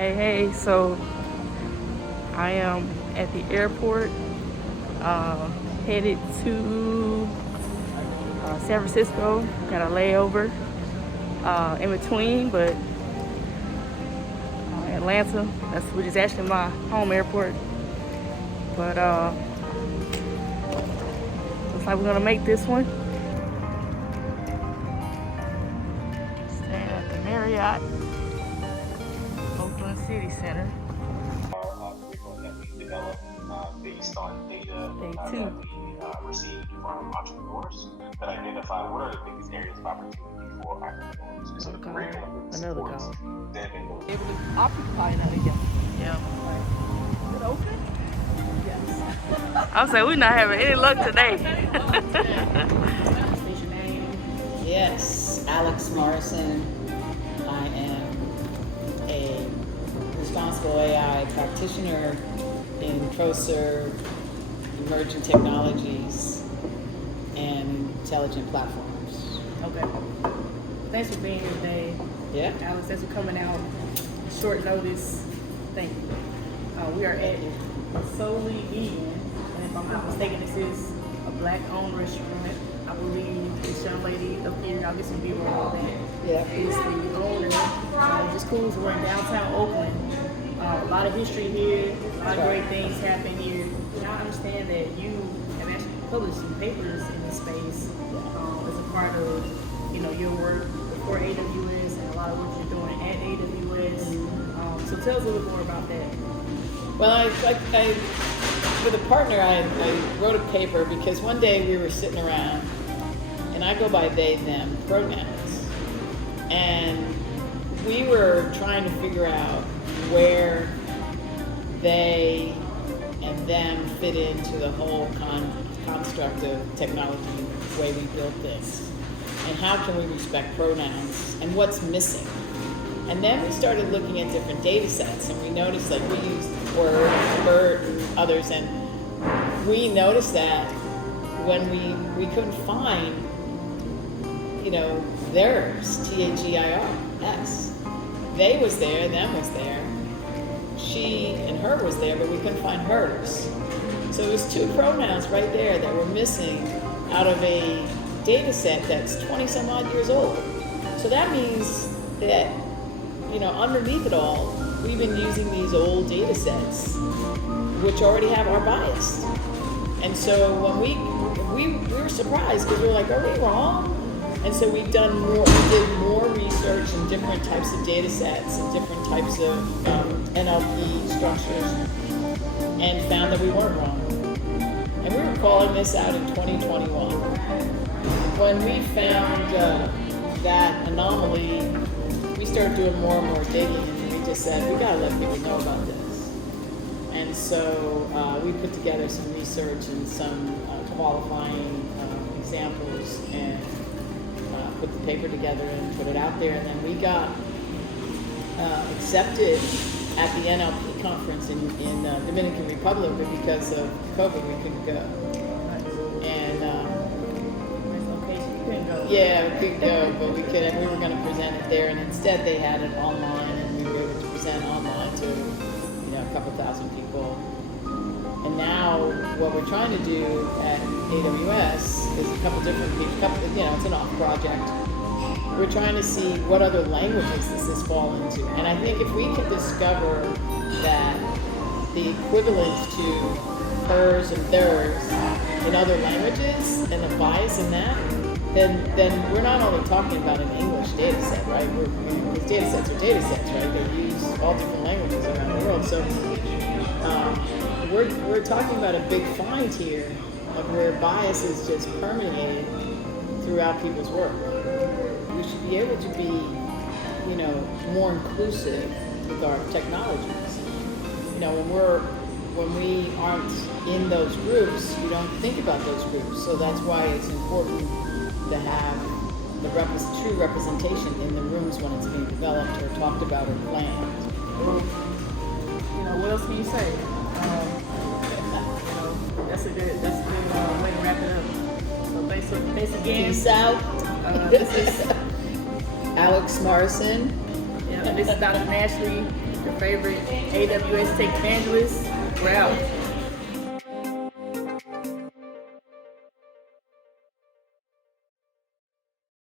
Hey, so I am at the airport, headed to San Francisco. Got a layover in between, but Atlanta, which is actually my home airport. But looks like we're gonna make this one. Staying at the Marriott, Oakland City Center. Our curriculum that we developed based on data that we received from entrepreneurs that identify what are the biggest areas of opportunity for entrepreneurs. So the curriculum supports them in those. Able to occupy another again. Yeah. Is it open? Yes. I was like, we're not having any luck today. State your name. Yes, Alex Morrison. I am a responsible AI practitioner in ProServe, emerging technologies, and intelligent platforms. Okay. Thanks for being here today. Yeah. Alex, thanks for coming out. Short notice. Thank you. We are at Solely Vegan, and if I'm not mistaken, this is a black-owned restaurant. I believe this young lady up here, I'll get some video of that. Yeah. Is the owner. Just cool. So we're in downtown Oakland. A lot of history here. A lot of great things happen here. And I understand that you have actually published some papers in this space as a part of, your work for AWS and a lot of what you're doing at AWS. So tell us a little bit more about that. Well, I with a partner, I wrote a paper because one day we were sitting around, and I go by they, them pronouns, and we were trying to figure out where they and them fit into the whole construct of technology, the way we built this, and how can we respect pronouns, and what's missing. And then we started looking at different data sets, and we noticed, like, we used Word, BERT, and others, and we noticed that when we couldn't find, theirs, THEIRS. They was there, them was there. She and her was there, but we couldn't find hers. So it was two pronouns right there that were missing out of a data set that's 20 some odd years old. So that means that, underneath it all, we've been using these old data sets, which already have our bias. And so when we were surprised because we were like, are we wrong? And so we did more research in different types of data sets and different types of NLP structures, and found that we weren't wrong. And we were calling this out in 2021. When we found that anomaly, we started doing more and more digging, and we just said, we gotta let people know about this. And so we put together some research and some qualifying examples, and put the paper together and put it out there. And then we got accepted at the NLP conference in Dominican Republic, but because of COVID, we couldn't go. And yeah, we couldn't go, but we could. And we were going to present it there, and instead they had it online, and we were able to present online to a couple thousand people. And now what we're trying to do at AWS is a couple different people. It's an off project. We're trying to see what other languages does this fall into. And I think if we can discover that the equivalent to hers and theirs in other languages and the bias in that, then we're not only talking about an English data set, right? Because data sets are data sets, right? They use all different languages around the world. So we're talking about a big find here of where bias is just permeated throughout people's work. We should be able to be, more inclusive with our technologies. When we aren't in those groups, we don't think about those groups. So that's why it's important to have the true representation in the rooms when it's being developed or talked about or planned. What else can you say? That's a good way to wrap it up. So thanks again. Peace out. This is Alex Morrison. This is Dr. Nashlie. your favorite AWS Tech Evangelist. We're out.